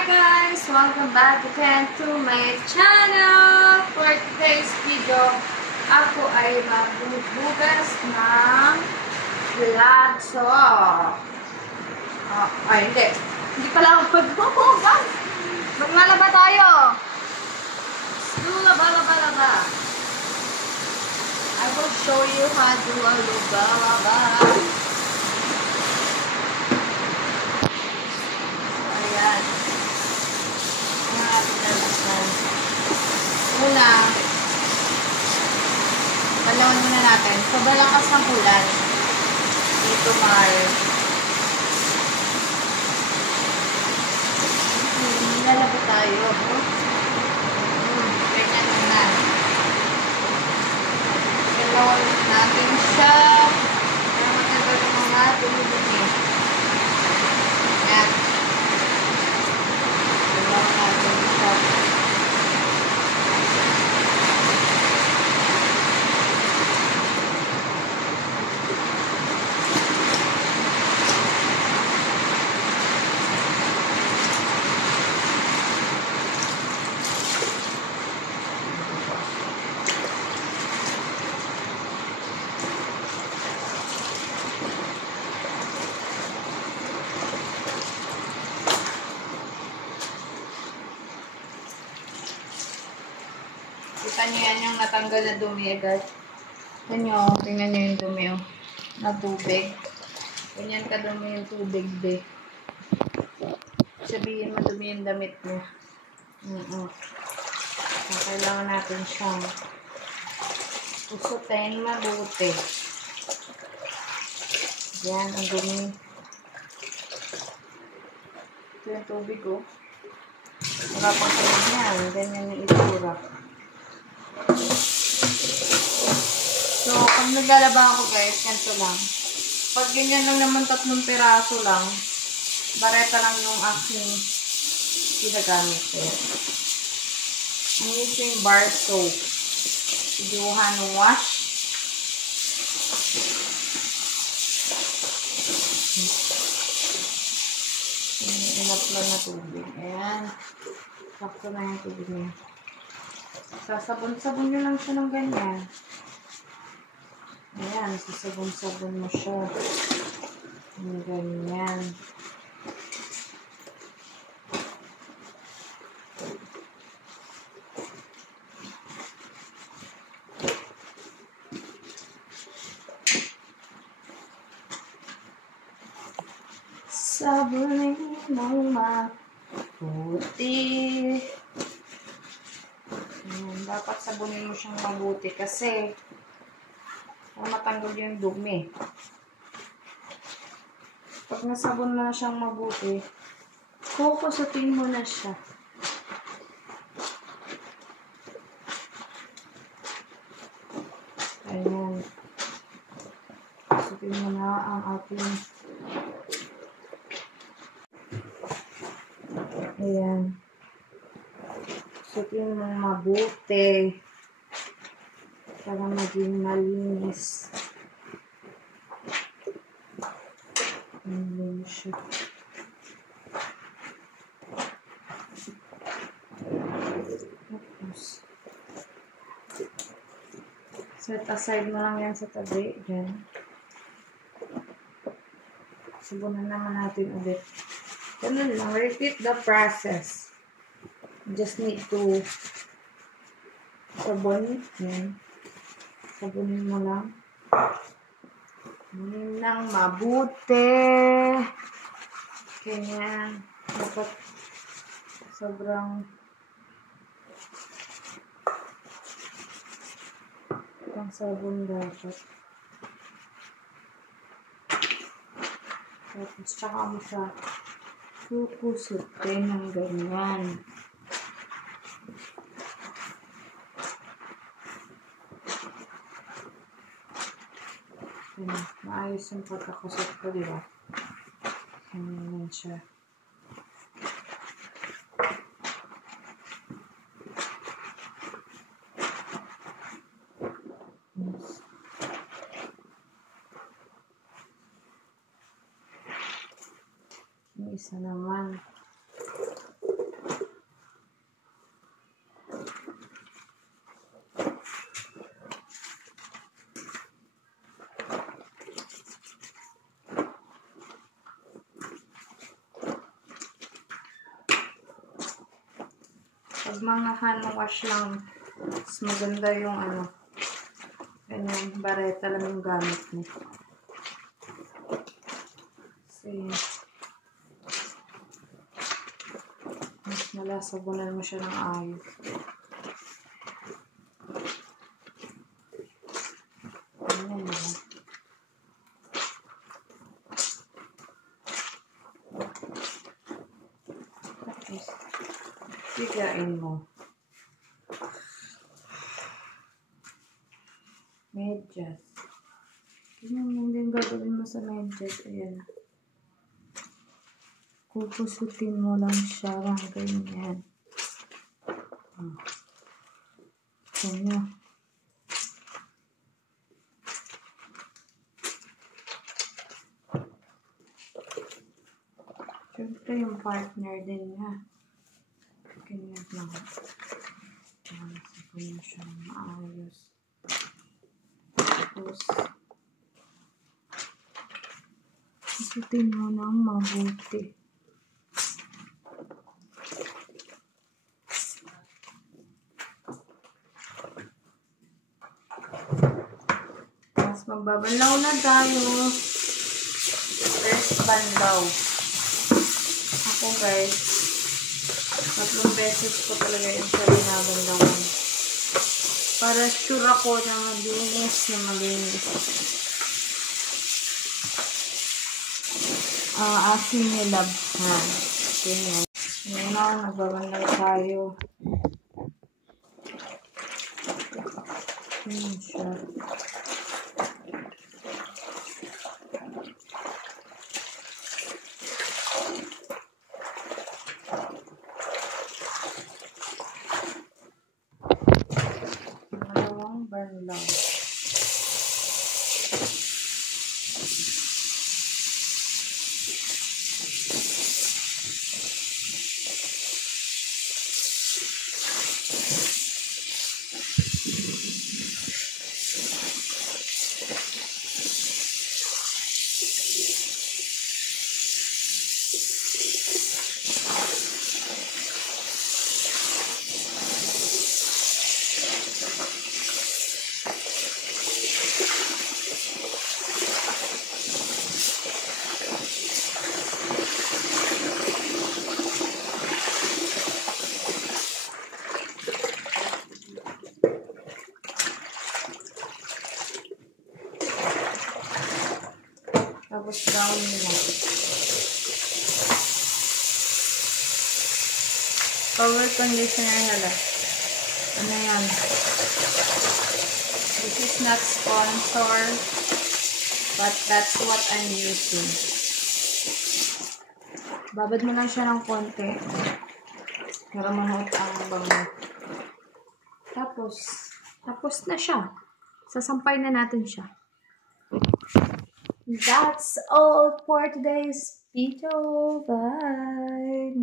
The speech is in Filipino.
Hi guys! Welcome back again to my channel! For today's video, ako ay magbubugas ng platso. Ay, hindi. Hindi pala ako magbubugas. Maglalaba tayo. Laba. I will show you how to laba. Ayan. Ang ating nalasan. Una, palawin muna natin. Sobrang lakas ng ulan. Dito, Mar. Nilalabo tayo. Ganyan muna. Palawin natin siya. Para matagal ng mga dumi-dumi. Ayan. Kita nyo yan yung natanggal na dumi agad. Tingnan nyo yung dumi na tubig. Ganyan kadumi yung tubig, be. Sabihin madumi yung damit mo. So, kailangan natin siyang usutin mabuti. Yan, ang dumi. Ito yung tubig, oh. Wala pang tubig yan. Ganyan yung itsura. So, pag naglalaba ako guys, ganito lang. Pag ganyan lang naman 3 piraso lang, bareta lang yung aking ginagamit. I'm using bar soap. Johan wash. Enough lang na tubig. Ayan. Sakto na yung tubig niya. Sasabon-sabon nyo lang siya ng ganyan. Ayan, sasabon-sabon mo siya. Ng ganyan. Sabunin mong mabuti. Dapat sabunin mo siyang mabuti kasi matanggal yung dumi. Pag nasabon mo na siyang mabuti, kukusutin mo na siya. Ayan. Kusutin mo na ang ating ayan. Kusutin mo mabuti para maging malinis. Ayan siya. Tapos, set aside mo lang yan sa tabi. Diyan. Sabunan naman natin ulit. Ganun lang. Repeat the process. Just need to sabon. Yan. Sabunin mo lang. Sabunin lang mabuti. Kaya, dapat sobrang pang sabon dapat. Tapos, tsaka mo siya kukusutin ng ganyan. Maayos yung pagkakusot ko, di ba? Ganyan siya. Yung isa naman. Pag mga hand wash lang, mas maganda yung ano, ganyan, bareta lang yung gamit mo. Kasi, mas malasabunan mo siya ng ayos. Ganyan, diba? Tapos, sigain mo. Medyas. Ganyan yung din gagawin mo sa medyas. Ayan. Kukusutin mo lang siya. Ganyan. Ganyan. Siyempre yung partner din niya. Ganyan lang. Sabi mo siya maayos. Tapos, kusutin mo ng mabuti. Tapos magbabanlaw na tayo. First banlaw. Ako guys, 3 beses ko talaga yung siya binabanlawan. Para sure ako na malinis na malinis. Asin ni love. Ganyan. Ngayon na, nagbabanlaw tayo. Ganyan siya. Banlaw. Tapos brown nila. Power conditioner hala. Ano yan? This is not sponsored, but that's what I'm using. Babad mo lang siya ng konti. Para manuot ang bango. Tapos na siya. Sasampay na natin siya. That's all for today's video. Bye!